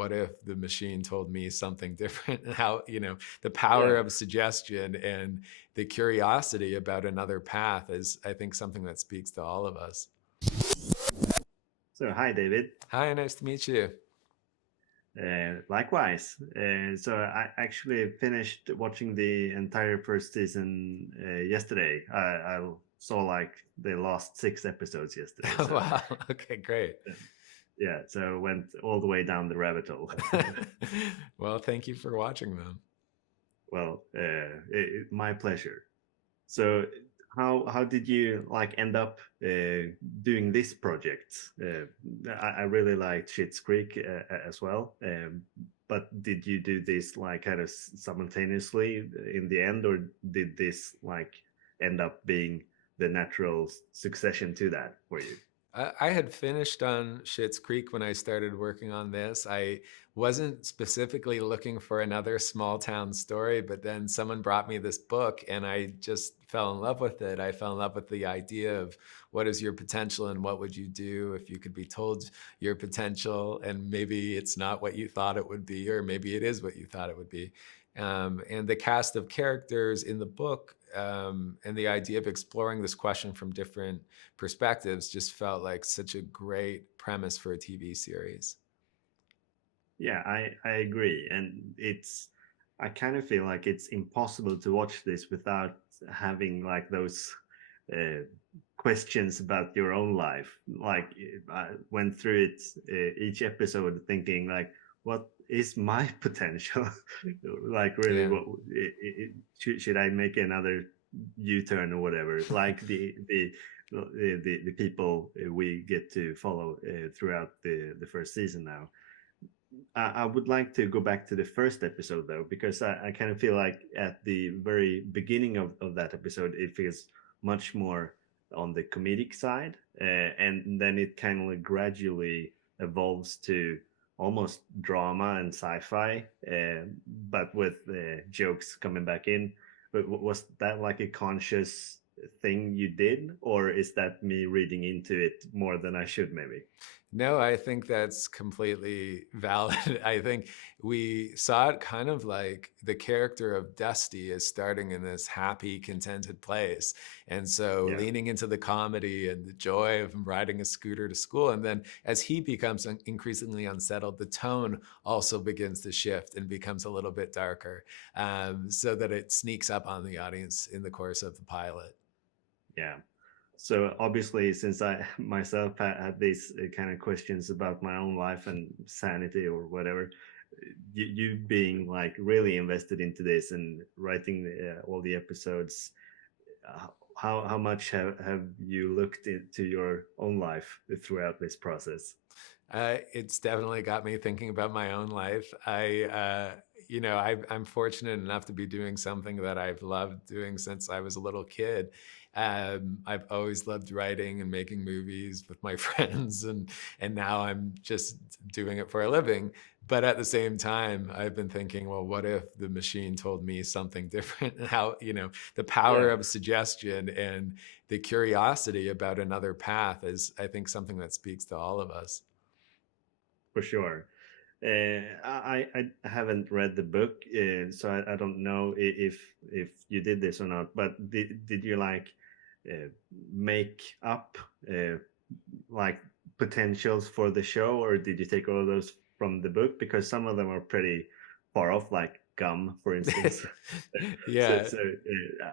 what if the machine told me something different? And how, the power Yeah. of suggestion and the curiosity about another path is, I think, something that speaks to all of us. So, hi, David. Hi, nice to meet you. Likewise. So, I actually finished watching the entire first season yesterday. I saw like the last 6 episodes yesterday. So, Wow. Okay, great. uh, yeah, so went all the way down the rabbit hole. Well, thank you for watching them. Well, my pleasure. So, how did you like end up doing this project? I really liked Schitt's Creek as well. But did you do this like kind of simultaneously in the end, or did this like end up being the natural succession to that for you? I had finished on Schitt's Creek when I started working on this. I wasn't specifically looking for another small town story, but then someone brought me this book and I just fell in love with it. I fell in love with the idea of what is your potential and what would you do if you could be told your potential, and maybe it's not what you thought it would be, or maybe it is what you thought it would be. And the cast of characters in the book, and the idea of exploring this question from different perspectives just felt like such a great premise for a TV series. Yeah, I agree, and I kind of feel like it's impossible to watch this without having like those uh, questions about your own life. Like I went through it each episode thinking like, what is my potential? Like really, Yeah. what should I make another U-turn or whatever? Like the people we get to follow throughout the first season now. I would like to go back to the first episode though, because I kind of feel like at the very beginning of that episode, it feels much more on the comedic side, and then it kind of like gradually evolves to almost drama and sci-fi, but with jokes coming back in. But was that like a conscious thing you did, or is that me reading into it more than I should maybe? No, I think that's completely valid. I think we saw it kind of like the character of Dusty is starting in this happy, contented place. And so Yeah. leaning into the comedy and the joy of him riding a scooter to school. And then as he becomes increasingly unsettled, the tone also begins to shift and becomes a little bit darker, so that it sneaks up on the audience in the course of the pilot. Yeah. So obviously, since I myself had these kind of questions about my own life and sanity or whatever, you being like really invested into this and writing all the episodes, uh, how much have you looked into your own life throughout this process? It's definitely got me thinking about my own life. I'm fortunate enough to be doing something that I've loved doing since I was a little kid. I've always loved writing and making movies with my friends, and now I'm just doing it for a living. But at the same time, I've been thinking, well, what if the machine told me something different? And how, the power Yeah, of suggestion and the curiosity about another path is, I think, something that speaks to all of us. for sure. I haven't read the book, so I don't know if you did this or not. But did you like uh, make up like potentials for the show, or did you take all of those from the book? Because some of them are pretty far off, like gum, for instance. so Yeah, so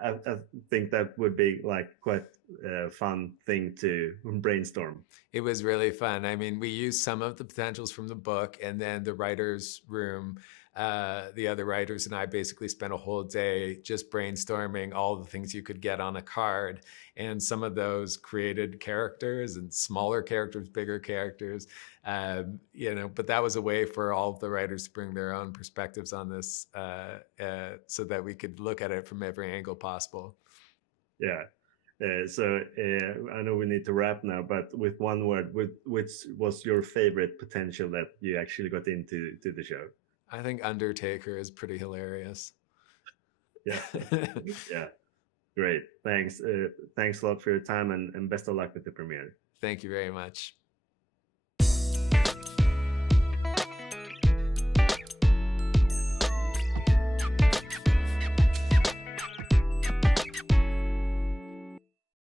I think that would be like quite a fun thing to brainstorm. it was really fun. I mean, we used some of the potentials from the book, and then the writers' room, the other writers and I basically spent a whole day just brainstorming all the things you could get on a card. And some of those created characters and smaller characters, bigger characters. But that was a way for all of the writers to bring their own perspectives on this, so that we could look at it from every angle possible. Yeah. So I know we need to wrap now, but with one word, which was your favorite potential that you actually got into to the show? I think Undertaker is pretty hilarious. Yeah, yeah, great. Thanks. Thanks a lot for your time, and best of luck with the premiere. Thank you very much.